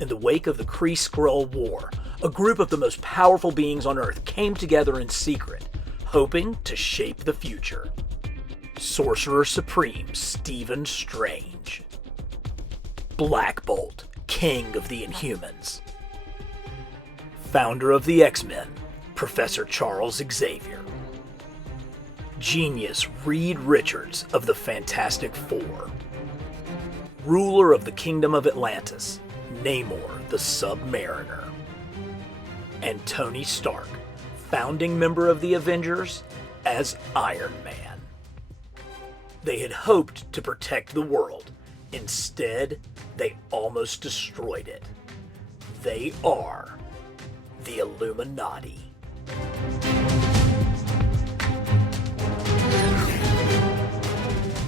In the wake of the Kree-Skrull War, a group of the most powerful beings on Earth came together in secret, hoping to shape the future. Sorcerer Supreme Stephen Strange. Black Bolt, King of the Inhumans. Founder of the X-Men, Professor Charles Xavier. Genius Reed Richards of the Fantastic Four. Ruler of the Kingdom of Atlantis, Namor the Submariner. And Tony Stark, founding member of the Avengers, as Iron Man. They had hoped to protect the world. Instead, they almost destroyed it. They are the Illuminati.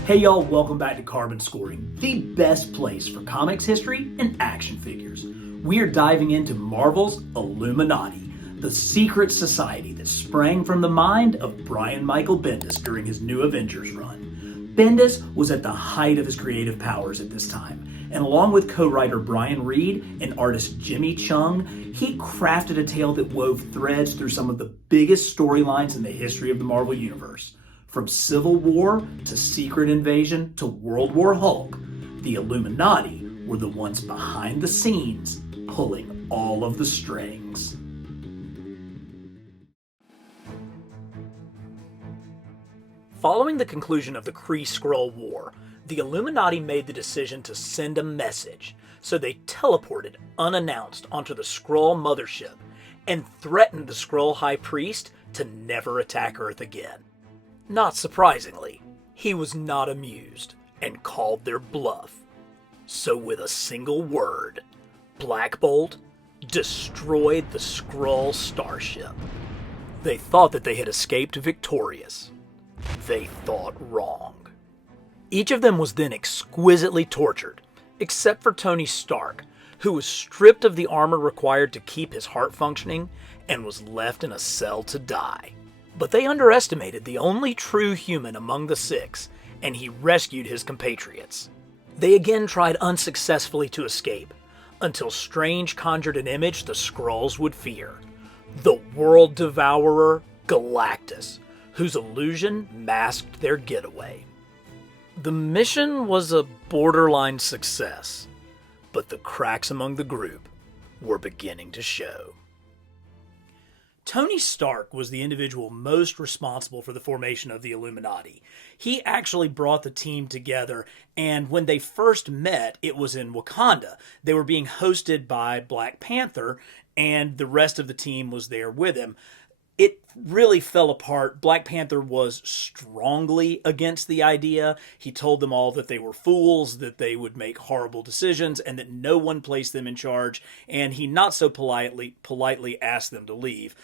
Hey y'all, welcome back to Carbon Scoring, the best place for comics history and action figures. We are diving into Marvel's Illuminati, the secret society that sprang from the mind of Brian Michael Bendis during his New Avengers run. Bendis was at the height of his creative powers at this time, and along with co-writer Brian Reed and artist Jimmy Chung, he crafted a tale that wove threads through some of the biggest storylines in the history of the Marvel Universe. From Civil War to Secret Invasion to World War Hulk, the Illuminati were the ones behind the scenes, pulling all of the strings. Following the conclusion of the Kree-Skrull War, the Illuminati made the decision to send a message, so they teleported unannounced onto the Skrull mothership and threatened the Skrull High Priest to never attack Earth again. Not surprisingly, he was not amused and called their bluff. So with a single word, Black Bolt destroyed the Skrull starship. They thought that they had escaped victorious. They thought wrong. Each of them was then exquisitely tortured, except for Tony Stark, who was stripped of the armor required to keep his heart functioning and was left in a cell to die. But they underestimated the only true human among the six, and he rescued his compatriots. They again tried unsuccessfully to escape, until Strange conjured an image the Skrulls would fear. The World Devourer Galactus, whose illusion masked their getaway. The mission was a borderline success, but the cracks among the group were beginning to show. Tony Stark was the individual most responsible for the formation of the Illuminati. He actually brought the team together, and when they first met, it was in Wakanda. They were being hosted by Black Panther, and the rest of the team was there with him. It really fell apart. Black Panther was strongly against the idea. He told them all that they were fools, that they would make horrible decisions, and that no one placed them in charge, and he not so politely asked them to leave.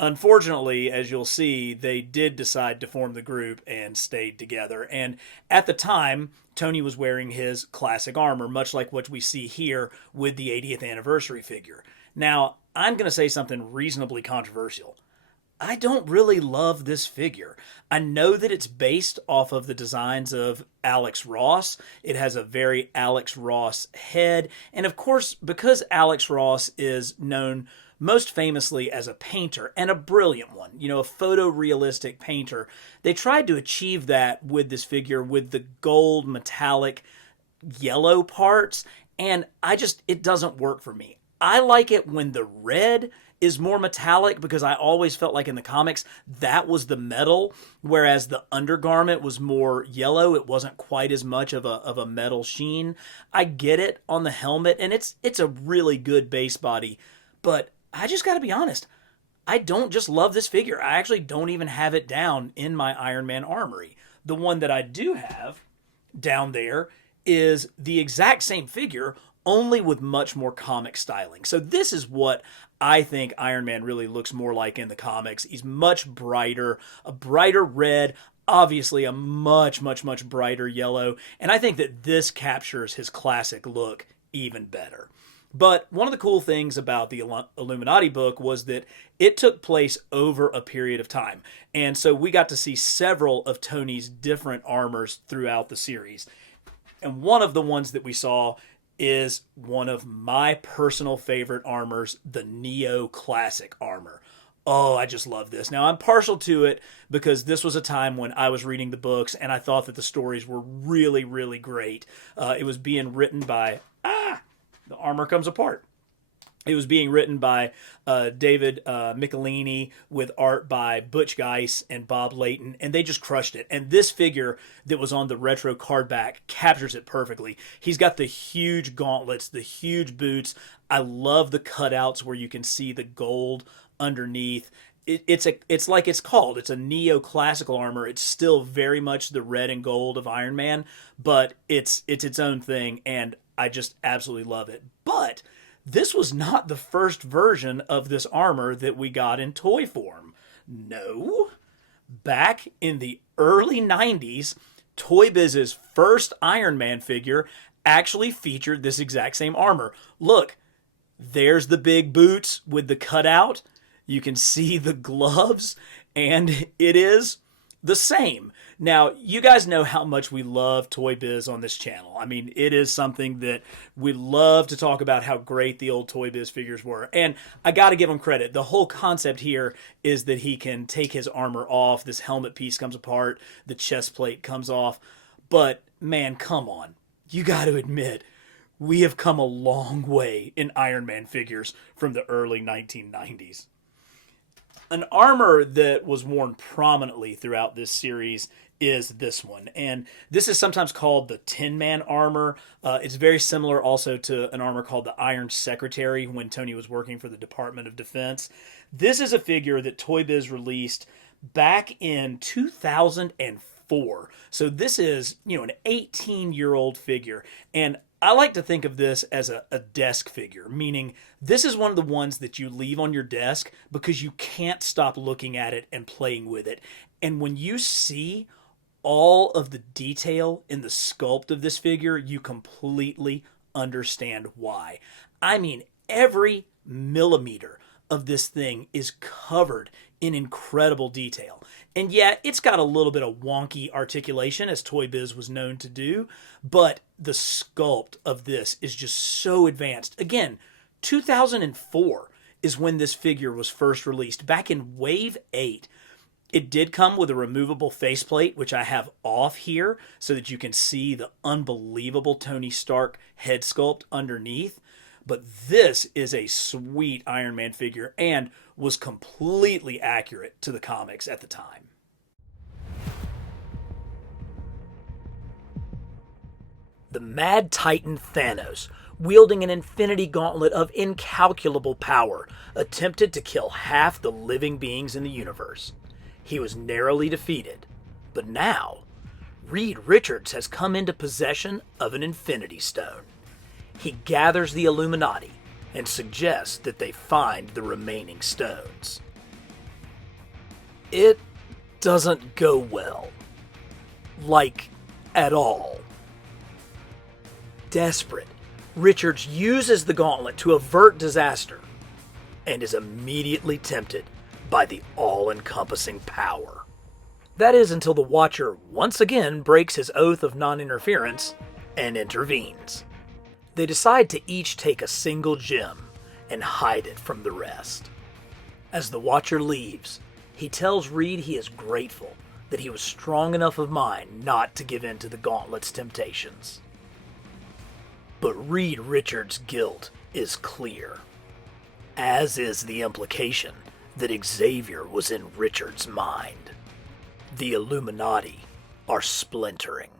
Unfortunately, as you'll see, they did decide to form the group and stayed together. And at the time, Tony was wearing his classic armor, much like what we see here with the 80th anniversary figure. Now, I'm going to say something reasonably controversial. I don't really love this figure. I know that it's based off of the designs of Alex Ross. It has a very Alex Ross head. And of course, because Alex Ross is known most famously as a painter, and a brilliant one, a photorealistic painter, they tried to achieve that with this figure with the gold metallic yellow parts, and it doesn't work for me. I like it when the red is more metallic, because I always felt like in the comics that was the metal, whereas the undergarment was more yellow. It wasn't quite as much of a metal sheen. I get it on the helmet, and it's a really good base body, but I just gotta be honest, I don't just love this figure. I actually don't even have it down in my Iron Man armory. The one that I do have down there is the exact same figure, only with much more comic styling. So this is what I think Iron Man really looks more like in the comics. He's much brighter, a brighter red, obviously a much, much, much brighter yellow, and I think that this captures his classic look even better. But one of the cool things about the Illuminati book was that it took place over a period of time. And so we got to see several of Tony's different armors throughout the series. And one of the ones that we saw is one of my personal favorite armors, the Neo Classic armor. Oh, I just love this. Now, I'm partial to it because this was a time when I was reading the books and I thought that the stories were really, really great. It was being written by, the armor comes apart. It was being written by David Michelini with art by Butch Geis and Bob Layton, and they just crushed it. And this figure that was on the retro card back captures it perfectly. He's got the huge gauntlets, the huge boots. I love the cutouts where you can see the gold underneath. It's like it's called. It's a neoclassical armor. It's still very much the red and gold of Iron Man, but it's its own thing, and I just absolutely love it. But this was not the first version of this armor that we got in toy form. No. Back in the early 90s, Toy Biz's first Iron Man figure actually featured this exact same armor. Look, there's the big boots with the cutout. You can see the gloves, and it is the same. Now, you guys know how much we love Toy Biz on this channel. I mean, it is something that we love to talk about how great the old Toy Biz figures were. And I got to give him credit. The whole concept here is that he can take his armor off. This helmet piece comes apart. The chest plate comes off. But, man, come on. You got to admit, we have come a long way in Iron Man figures from the early 1990s. An armor that was worn prominently throughout this series is this one. And this is sometimes called the Tin Man armor. It's very similar also to an armor called the Iron Secretary when Tony was working for the Department of Defense. This is a figure that Toy Biz released back in 2004. So this is, an 18-year-old figure. And I like to think of this as a desk figure, meaning this is one of the ones that you leave on your desk because you can't stop looking at it and playing with it. And when you see all of the detail in the sculpt of this figure, you completely understand why. I mean, every millimeter of this thing is covered in incredible detail. And yet, it's got a little bit of wonky articulation, as Toy Biz was known to do, but the sculpt of this is just so advanced. Again, 2004 is when this figure was first released, back in Wave 8. It did come with a removable faceplate, which I have off here so that you can see the unbelievable Tony Stark head sculpt underneath. But this is a sweet Iron Man figure and was completely accurate to the comics at the time. The Mad Titan Thanos, wielding an infinity gauntlet of incalculable power, attempted to kill half the living beings in the universe. He was narrowly defeated, but now, Reed Richards has come into possession of an Infinity Stone. He gathers the Illuminati and suggests that they find the remaining stones. It doesn't go well. Like, at all. Desperate, Richards uses the gauntlet to avert disaster and is immediately tempted by the all-encompassing power. That is until the Watcher once again breaks his oath of non-interference and intervenes. They decide to each take a single gem and hide it from the rest. As the Watcher leaves, he tells Reed he is grateful that he was strong enough of mind not to give in to the Gauntlet's temptations. But Reed Richards' guilt is clear, as is the implication that Xavier was in Richards' mind. The Illuminati are splintering.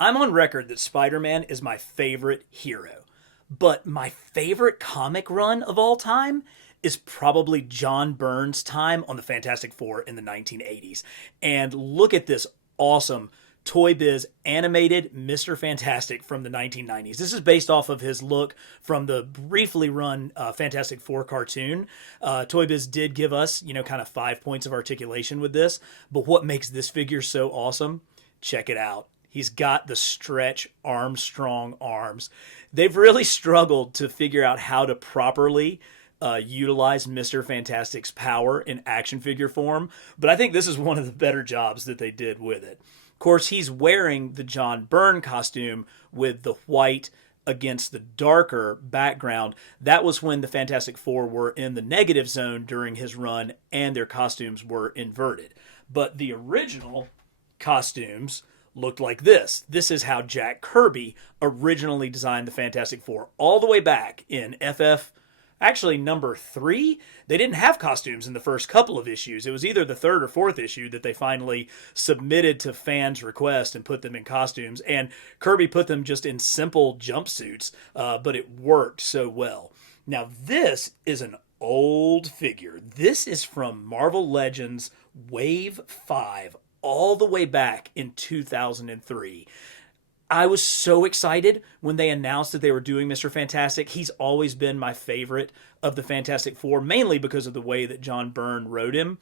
I'm on record that Spider-Man is my favorite hero, but my favorite comic run of all time is probably John Byrne's time on the Fantastic Four in the 1980s. And look at this awesome Toy Biz animated Mr. Fantastic from the 1990s. This is based off of his look from the briefly run Fantastic Four cartoon. Toy Biz did give us, kind of 5 points of articulation with this, but what makes this figure so awesome? Check it out. He's got the stretch Armstrong arms. They've really struggled to figure out how to properly utilize Mr. Fantastic's power in action figure form, but I think this is one of the better jobs that they did with it. Of course, he's wearing the John Byrne costume with the white against the darker background, that was when the Fantastic Four were in the negative zone during his run and their costumes were inverted. But the original costumes looked like this. This is how Jack Kirby originally designed the Fantastic Four all the way back in FF, actually number 3. They didn't have costumes in the first couple of issues. It was either the 3rd or 4th issue that they finally submitted to fans' request and put them in costumes. And Kirby put them just in simple jumpsuits, but it worked so well. Now this is an old figure. This is from Marvel Legends Wave 5 all the way back in 2003. I was so excited when they announced that they were doing Mr. Fantastic. He's always been my favorite of the Fantastic Four, mainly because of the way that John Byrne wrote him.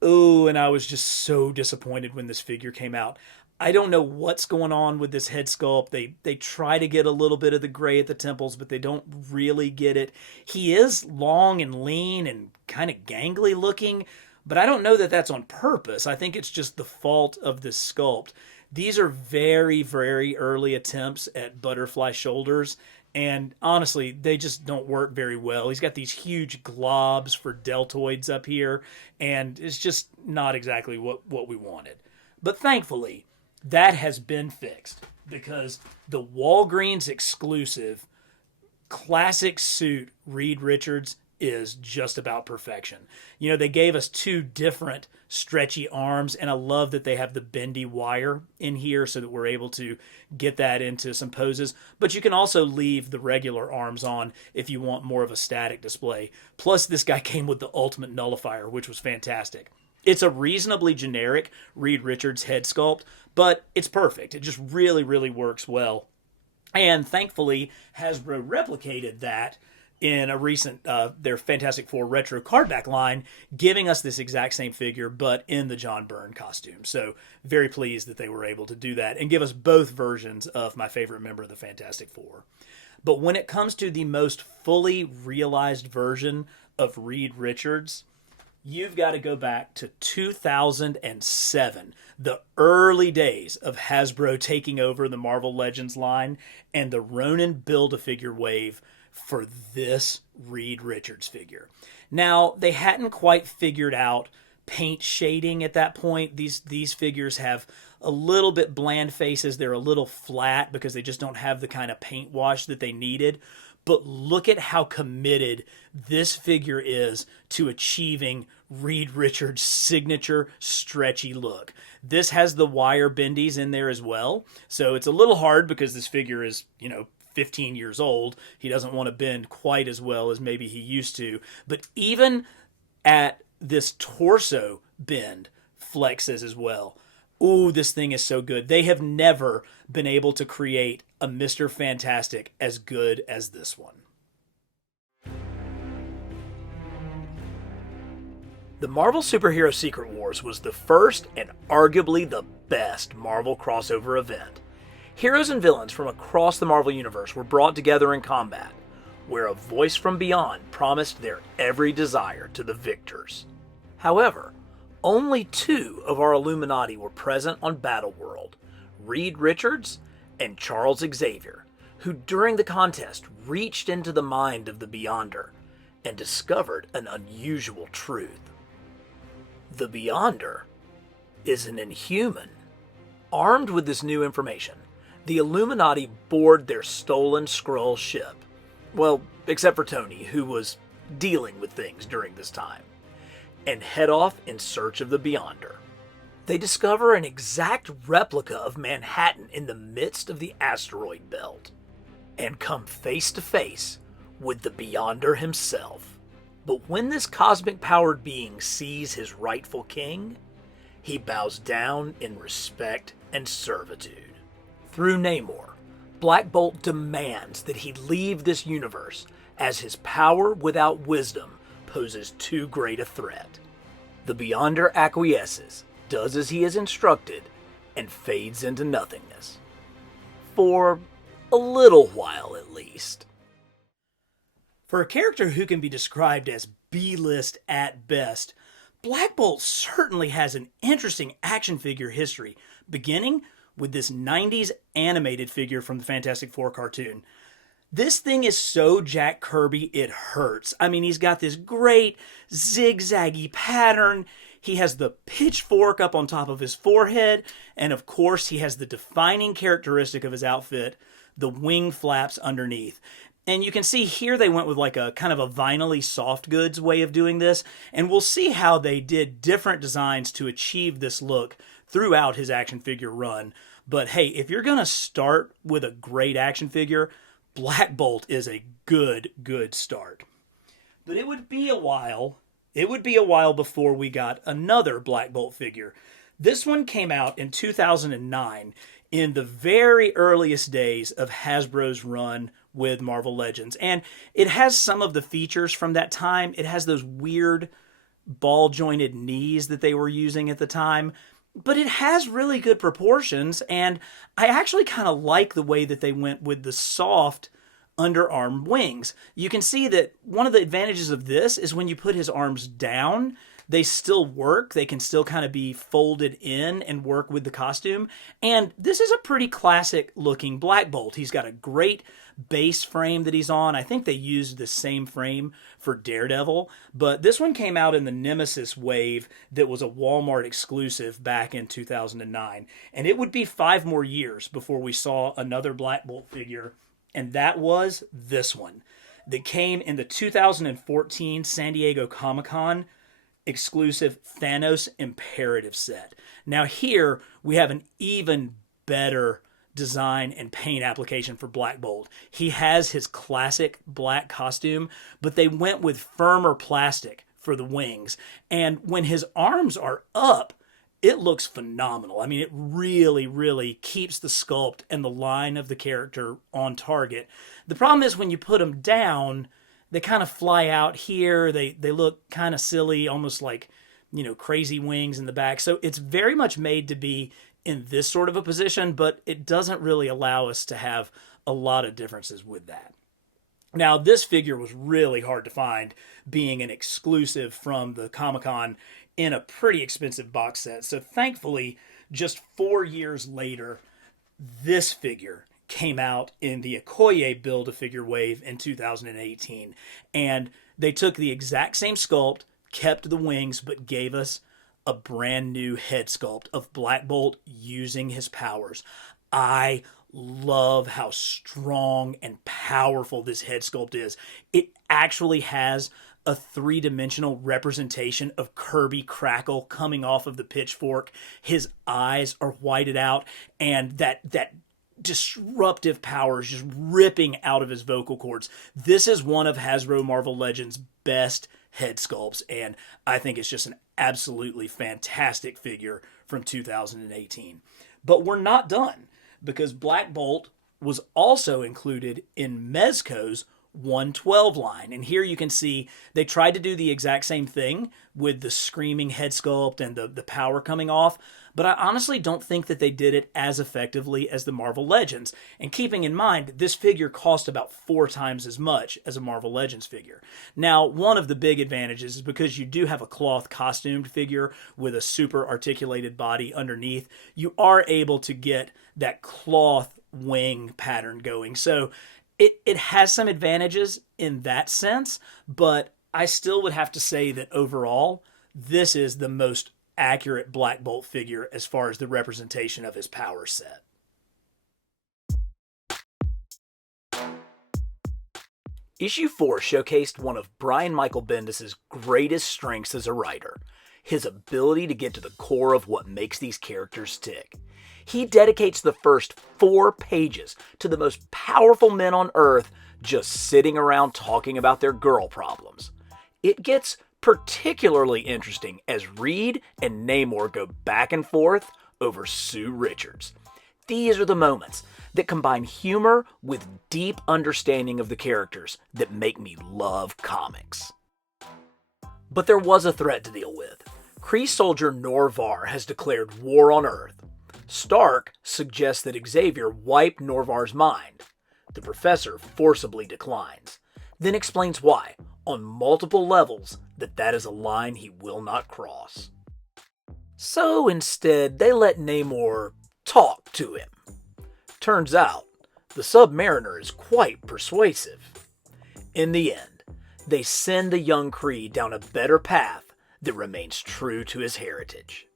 Oh, and I was just so disappointed when this figure came out. I don't know what's going on with this head sculpt. They try to get a little bit of the gray at the temples, but they don't really get it. He is long and lean and kind of gangly looking, but I don't know that that's on purpose. I think it's just the fault of this sculpt. These are very, very early attempts at butterfly shoulders, and honestly, they just don't work very well. He's got these huge globs for deltoids up here, and it's just not exactly what we wanted. But thankfully, that has been fixed, because the Walgreens exclusive classic suit Reed Richards is just about perfection. You know, they gave us 2 different stretchy arms, and I love that they have the bendy wire in here so that we're able to get that into some poses. But you can also leave the regular arms on if you want more of a static display. Plus, this guy came with the ultimate nullifier, which was fantastic. It's a reasonably generic Reed Richards head sculpt, but it's perfect. It just really, really works well. And thankfully, Hasbro replicated that in a recent, their Fantastic Four retro cardback line, giving us this exact same figure, but in the John Byrne costume. So very pleased that they were able to do that and give us both versions of my favorite member of the Fantastic Four. But when it comes to the most fully realized version of Reed Richards, you've got to go back to 2007, the early days of Hasbro taking over the Marvel Legends line and the Ronin Build-A-Figure wave for this Reed Richards figure. Now, they hadn't quite figured out paint shading at that point. These figures have a little bit bland faces. They're a little flat because they just don't have the kind of paint wash that they needed. But look at how committed this figure is to achieving Reed Richards' signature stretchy look. This has the wire bendies in there as well. So it's a little hard because this figure is, 15 years old. He doesn't want to bend quite as well as maybe he used to. But even at this torso bend flexes as well. Ooh, this thing is so good. They have never been able to create a Mr. Fantastic as good as this one. The Marvel Superhero Secret Wars was the first and arguably the best Marvel crossover event. Heroes and villains from across the Marvel Universe were brought together in combat, where a voice from beyond promised their every desire to the victors. However, only 2 of our Illuminati were present on Battleworld, Reed Richards and Charles Xavier, who during the contest reached into the mind of the Beyonder and discovered an unusual truth. The Beyonder is an Inhuman. Armed with this new information, the Illuminati board their stolen Skrull ship. Well, except for Tony, who was dealing with things during this time, and head off in search of the Beyonder. They discover an exact replica of Manhattan in the midst of the asteroid belt, and come face to face with the Beyonder himself. But when this cosmic-powered being sees his rightful king, he bows down in respect and servitude. Through Namor, Black Bolt demands that he leave this universe, as his power without wisdom poses too great a threat. The Beyonder acquiesces, does as he is instructed, and fades into nothingness. For a little while at least. For a character who can be described as B-list at best, Black Bolt certainly has an interesting action figure history, beginning with this 90s animated figure from the Fantastic Four cartoon. This thing is so Jack Kirby, it hurts. I mean, he's got this great zigzaggy pattern. He has the pitchfork up on top of his forehead. And of course, he has the defining characteristic of his outfit, the wing flaps underneath. And you can see here they went with like a kind of a vinyl-y soft goods way of doing this. And we'll see how they did different designs to achieve this look throughout his action figure run. But hey, if you're going to start with a great action figure, Black Bolt is a good start. But it would be a while before we got another Black Bolt figure. This one came out in 2009, in the very earliest days of Hasbro's run with Marvel Legends. And it has some of the features from that time. It has those weird ball-jointed knees that they were using at the time. But it has really good proportions, and I actually kind of like the way that they went with the soft underarm wings. You can see that one of the advantages of this is when you put his arms down, they still work. They can still kind of be folded in and work with the costume. And this is a pretty classic looking Black Bolt. He's got a great base frame that he's on. I think they used the same frame for Daredevil, but this one came out in the Nemesis wave that was a Walmart exclusive back in 2009. And it would be 5 more years before we saw another Black Bolt figure, and that was this one that came in the 2014 San Diego Comic-Con exclusive Thanos Imperative set. Now here we have an even better design and paint application for Black Bolt. He has his classic black costume, but they went with firmer plastic for the wings. And when his arms are up, it looks phenomenal. I mean, it really keeps the sculpt and the line of the character on target. The problem is when you put them down, they kind of fly out here. They look kind of silly, almost like, crazy wings in the back. So it's very much made to be in this sort of a position, but it doesn't really allow us to have a lot of differences with that. Now, this figure was really hard to find, being an exclusive from the Comic-Con in a pretty expensive box set. So thankfully, just 4 years later, this figure came out in the Okoye Build-A-Figure wave in 2018. And they took the exact same sculpt, kept the wings, but gave us a brand new head sculpt of Black Bolt using his powers. I love how strong and powerful this head sculpt is. It actually has a 3-dimensional representation of Kirby Crackle coming off of the pitchfork. His eyes are whited out, and that disruptive power is just ripping out of his vocal cords. This is one of Hasbro Marvel Legends' best head sculpts, and I think it's just an absolutely fantastic figure from 2018. But we're not done, because Black Bolt was also included in Mezco's 112 line. And here you can see they tried to do the exact same thing with the screaming head sculpt and the power coming off, but I honestly don't think that they did it as effectively as the Marvel Legends. And keeping in mind, this figure cost about 4 times as much as a Marvel Legends figure. Now, one of the big advantages is because you do have a cloth costumed figure with a super articulated body underneath, you are able to get that cloth wing pattern going. So it has some advantages in that sense, but I still would have to say that overall, this is the most accurate Black Bolt figure as far as the representation of his power set. Issue 4 showcased one of Brian Michael Bendis' greatest strengths as a writer, his ability to get to the core of what makes these characters tick. He dedicates the first 4 pages to the most powerful men on Earth just sitting around talking about their girl problems. It gets particularly interesting as Reed and Namor go back and forth over Sue Richards. These are the moments that combine humor with deep understanding of the characters that make me love comics. But there was a threat to deal with. Kree soldier Norvar has declared war on Earth. Stark suggests that Xavier wipe Norvar's mind. The professor forcibly declines, then explains why, on multiple levels, that is a line he will not cross. So instead, they let Namor talk to him. Turns out, The Submariner is quite persuasive. In the end, they send the young Kree down a better path that remains true to his heritage.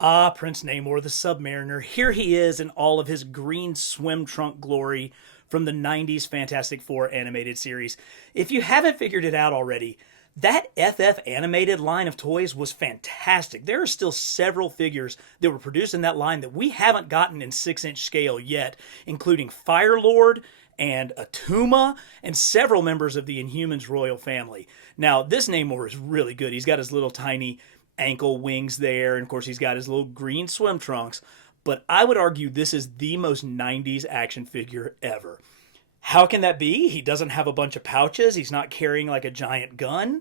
Ah, Prince Namor, the Submariner, here he is in all of his green swim trunk glory from the 90s Fantastic Four animated series. If you haven't figured it out already, that FF animated line of toys was fantastic. There are still several figures that were produced in that line that we haven't gotten in 6-inch scale yet, including Firelord and Atuma and several members of the Inhumans royal family. Now, this Namor is really good. He's got his little tiny ankle wings there, and of course he's got his little green swim trunks, but I would argue this is the most 90s action figure ever. How can that be? He doesn't have a bunch of pouches. He's not carrying like a giant gun.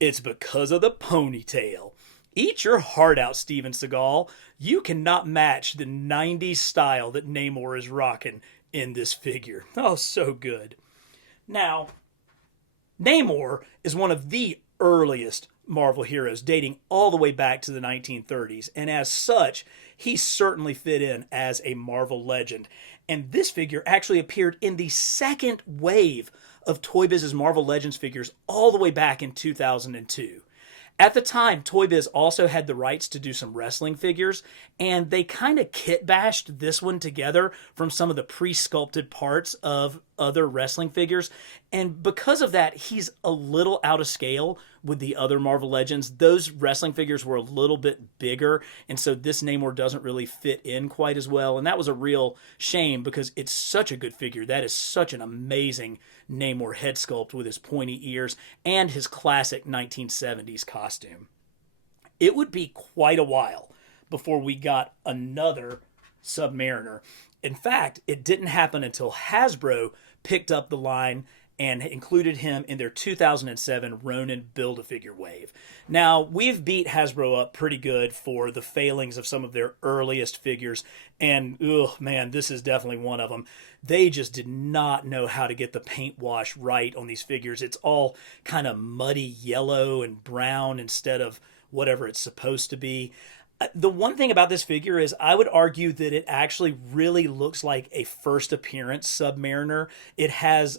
It's because of the ponytail. Eat your heart out, Steven Seagal. You cannot match the 90s style that Namor is rocking in this figure. Oh, so good. Now, Namor is one of the earliest Marvel heroes, dating all the way back to the 1930s, and as such, he certainly fit in as a Marvel legend. And this figure actually appeared in the second wave of Toy Biz's Marvel Legends figures all the way back in 2002. At the time, Toy Biz also had the rights to do some wrestling figures, and they kind of kit bashed this one together from some of the pre-sculpted parts of other wrestling figures. And because of that, he's a little out of scale with the other Marvel Legends. Those wrestling figures were a little bit bigger, and so this Namor doesn't really fit in quite as well. And that was a real shame because it's such a good figure. That is such an amazing Namor head sculpt with his pointy ears and his classic 1970s costume. It would be quite a while before we got another Submariner. In fact, it didn't happen until Hasbro picked up the line and included him in their 2007 Ronin Build-A-Figure wave. Now, we've beat Hasbro up pretty good for the failings of some of their earliest figures, and man, this is definitely one of them. They just did not know how to get the paint wash right on these figures. It's all kind of muddy yellow and brown instead of whatever it's supposed to be. The one thing about this figure is I would argue that it actually really looks like a first appearance Submariner. It has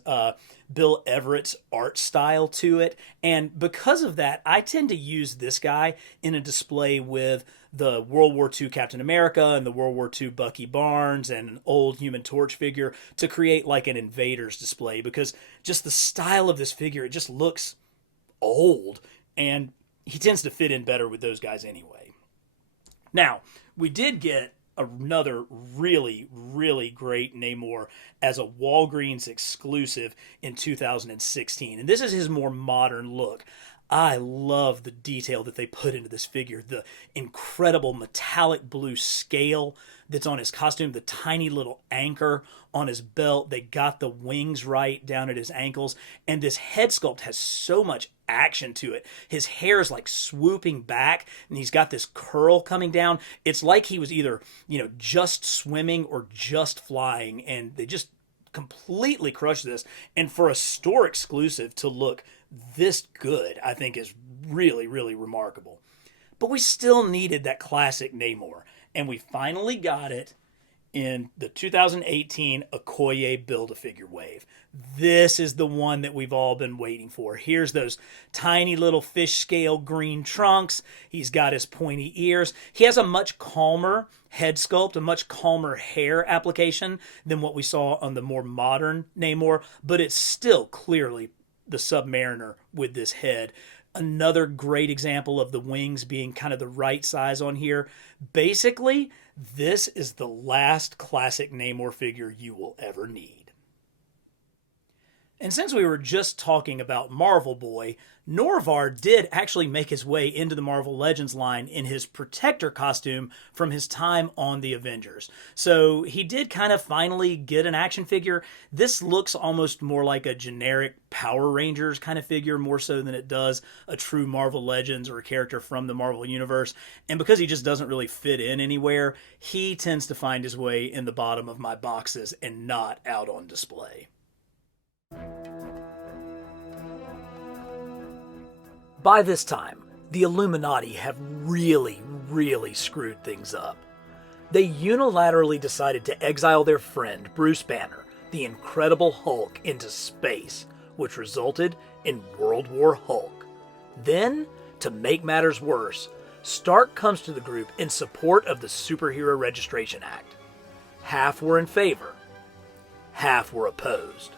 Bill Everett's art style to it. And because of that, I tend to use this guy in a display with the World War II Captain America and the World War II Bucky Barnes and an old Human Torch figure to create like an Invaders display, because just the style of this figure, it just looks old, and he tends to fit in better with those guys anyway. Now, we did get another really, really great Namor as a Walgreens exclusive in 2016. And this is his more modern look. I love the detail that they put into this figure. The incredible metallic blue scale that's on his costume, the tiny little anchor on his belt. They got the wings right down at his ankles. And this head sculpt has so much action to it. His hair is like swooping back, and he's got this curl coming down. It's like he was either, just swimming or just flying, and they just completely crushed this. And for a store exclusive to look this good, I think is really, really remarkable. But we still needed that classic Namor, and we finally got it in the 2018 Okoye Build-A-Figure wave. This is the one that we've all been waiting for. Here's those tiny little fish scale green trunks. He's got his pointy ears. He has a much calmer head sculpt, a much calmer hair application than what we saw on the more modern Namor, but it's still clearly the Submariner with this head. Another great example of the wings being kind of the right size on here. Basically, this is the last classic Namor figure you will ever need. And since we were just talking about Marvel Boy, Norvar did actually make his way into the Marvel Legends line in his Protector costume from his time on the Avengers. So he did kind of finally get an action figure. This looks almost more like a generic Power Rangers kind of figure, more so than it does a true Marvel Legends or a character from the Marvel Universe. And because he just doesn't really fit in anywhere, he tends to find his way in the bottom of my boxes and not out on display. By this time, the Illuminati have really, really screwed things up. They unilaterally decided to exile their friend, Bruce Banner, the Incredible Hulk, into space, which resulted in World War Hulk. Then, to make matters worse, Stark comes to the group in support of the Superhero Registration Act. Half were in favor, half were opposed.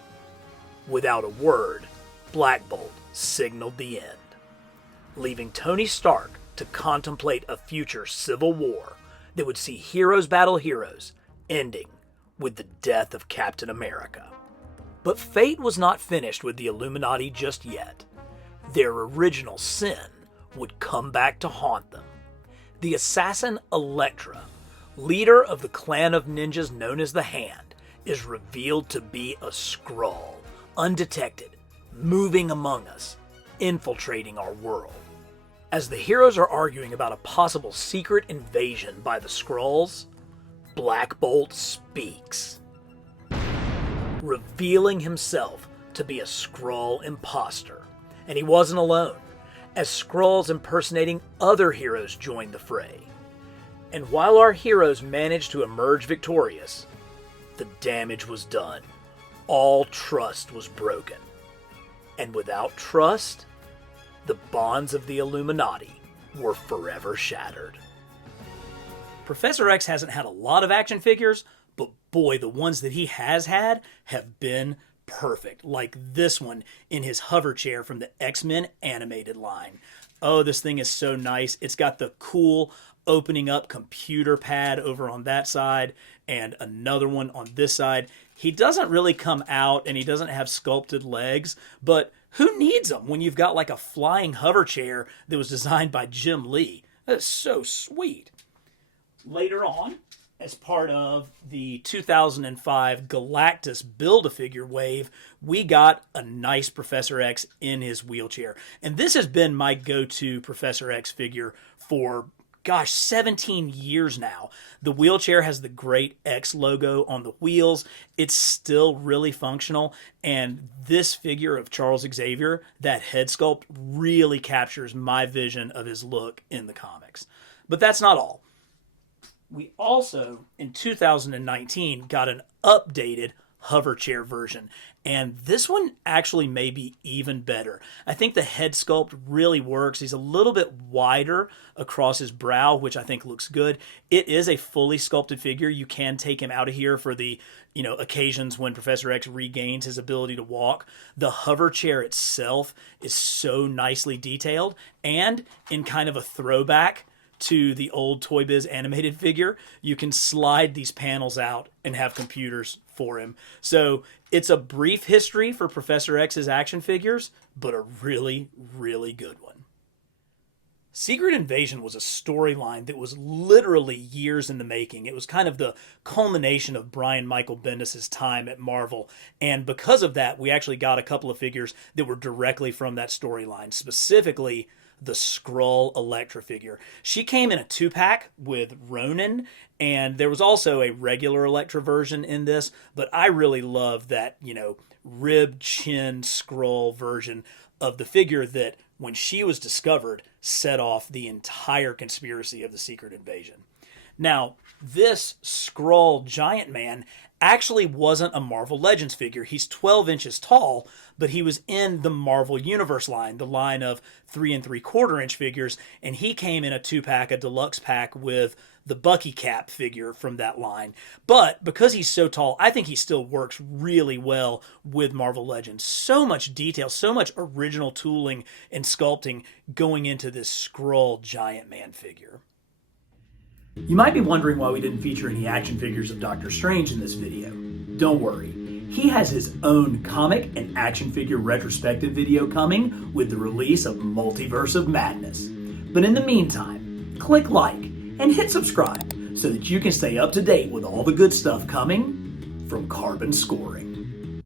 Without a word, Black Bolt signaled the end, leaving Tony Stark to contemplate a future civil war that would see heroes battle heroes, ending with the death of Captain America. But fate was not finished with the Illuminati just yet. Their original sin would come back to haunt them. The assassin Elektra, leader of the clan of ninjas known as the Hand, is revealed to be a Skrull, undetected, moving among us, infiltrating our world. As the heroes are arguing about a possible secret invasion by the Skrulls, Black Bolt speaks, revealing himself to be a Skrull imposter. And he wasn't alone, as Skrulls impersonating other heroes joined the fray. And while our heroes managed to emerge victorious, the damage was done. All trust was broken. And without trust, the bonds of the Illuminati were forever shattered. Professor X hasn't had a lot of action figures, but boy, the ones that he has had have been perfect. Like this one in his hover chair from the X-Men animated line. Oh, this thing is so nice. It's got the cool opening up computer pad over on that side and another one on this side. He doesn't really come out and he doesn't have sculpted legs, but who needs them when you've got like a flying hover chair that was designed by Jim Lee? That's so sweet. Later on, as part of the 2005 Galactus Build-A-Figure wave, we got a nice Professor X in his wheelchair. And this has been my go-to Professor X figure for 17 years now. The wheelchair has the great X logo on the wheels. It's still really functional. And this figure of Charles Xavier, that head sculpt, really captures my vision of his look in the comics. But that's not all. We also, in 2019, got an updated hover chair version. And this one actually may be even better. I think the head sculpt really works. He's a little bit wider across his brow, which I think looks good. It is a fully sculpted figure. You can take him out of here for the, occasions when Professor X regains his ability to walk. The hover chair itself is so nicely detailed, and in kind of a throwback to the old Toy Biz animated figure, you can slide these panels out and have computers for him. So it's a brief history for Professor X's action figures, but a really, really good one. Secret Invasion was a storyline that was literally years in the making. It was kind of the culmination of Brian Michael Bendis' time at Marvel. And because of that, we actually got a couple of figures that were directly from that storyline, specifically the Skrull Elektra figure. She came in a 2-pack with Ronin, and there was also a regular Elektra version in this, but I really love that, ribbed chin Skrull version of the figure that, when she was discovered, set off the entire conspiracy of the Secret Invasion. Now, this Skrull Giant Man actually wasn't a Marvel Legends figure. He's 12 inches tall, but he was in the Marvel Universe line, the line of 3 3/4 inch figures, and he came in a 2-pack, a deluxe pack with the Bucky Cap figure from that line. But because he's so tall, I think he still works really well with Marvel Legends. So much detail, so much original tooling and sculpting going into this Skrull Giant Man figure. You might be wondering why we didn't feature any action figures of Doctor Strange in this video. Don't worry, he has his own comic and action figure retrospective video coming with the release of Multiverse of Madness. But in the meantime, click like and hit subscribe so that you can stay up to date with all the good stuff coming from Carbon Scoring.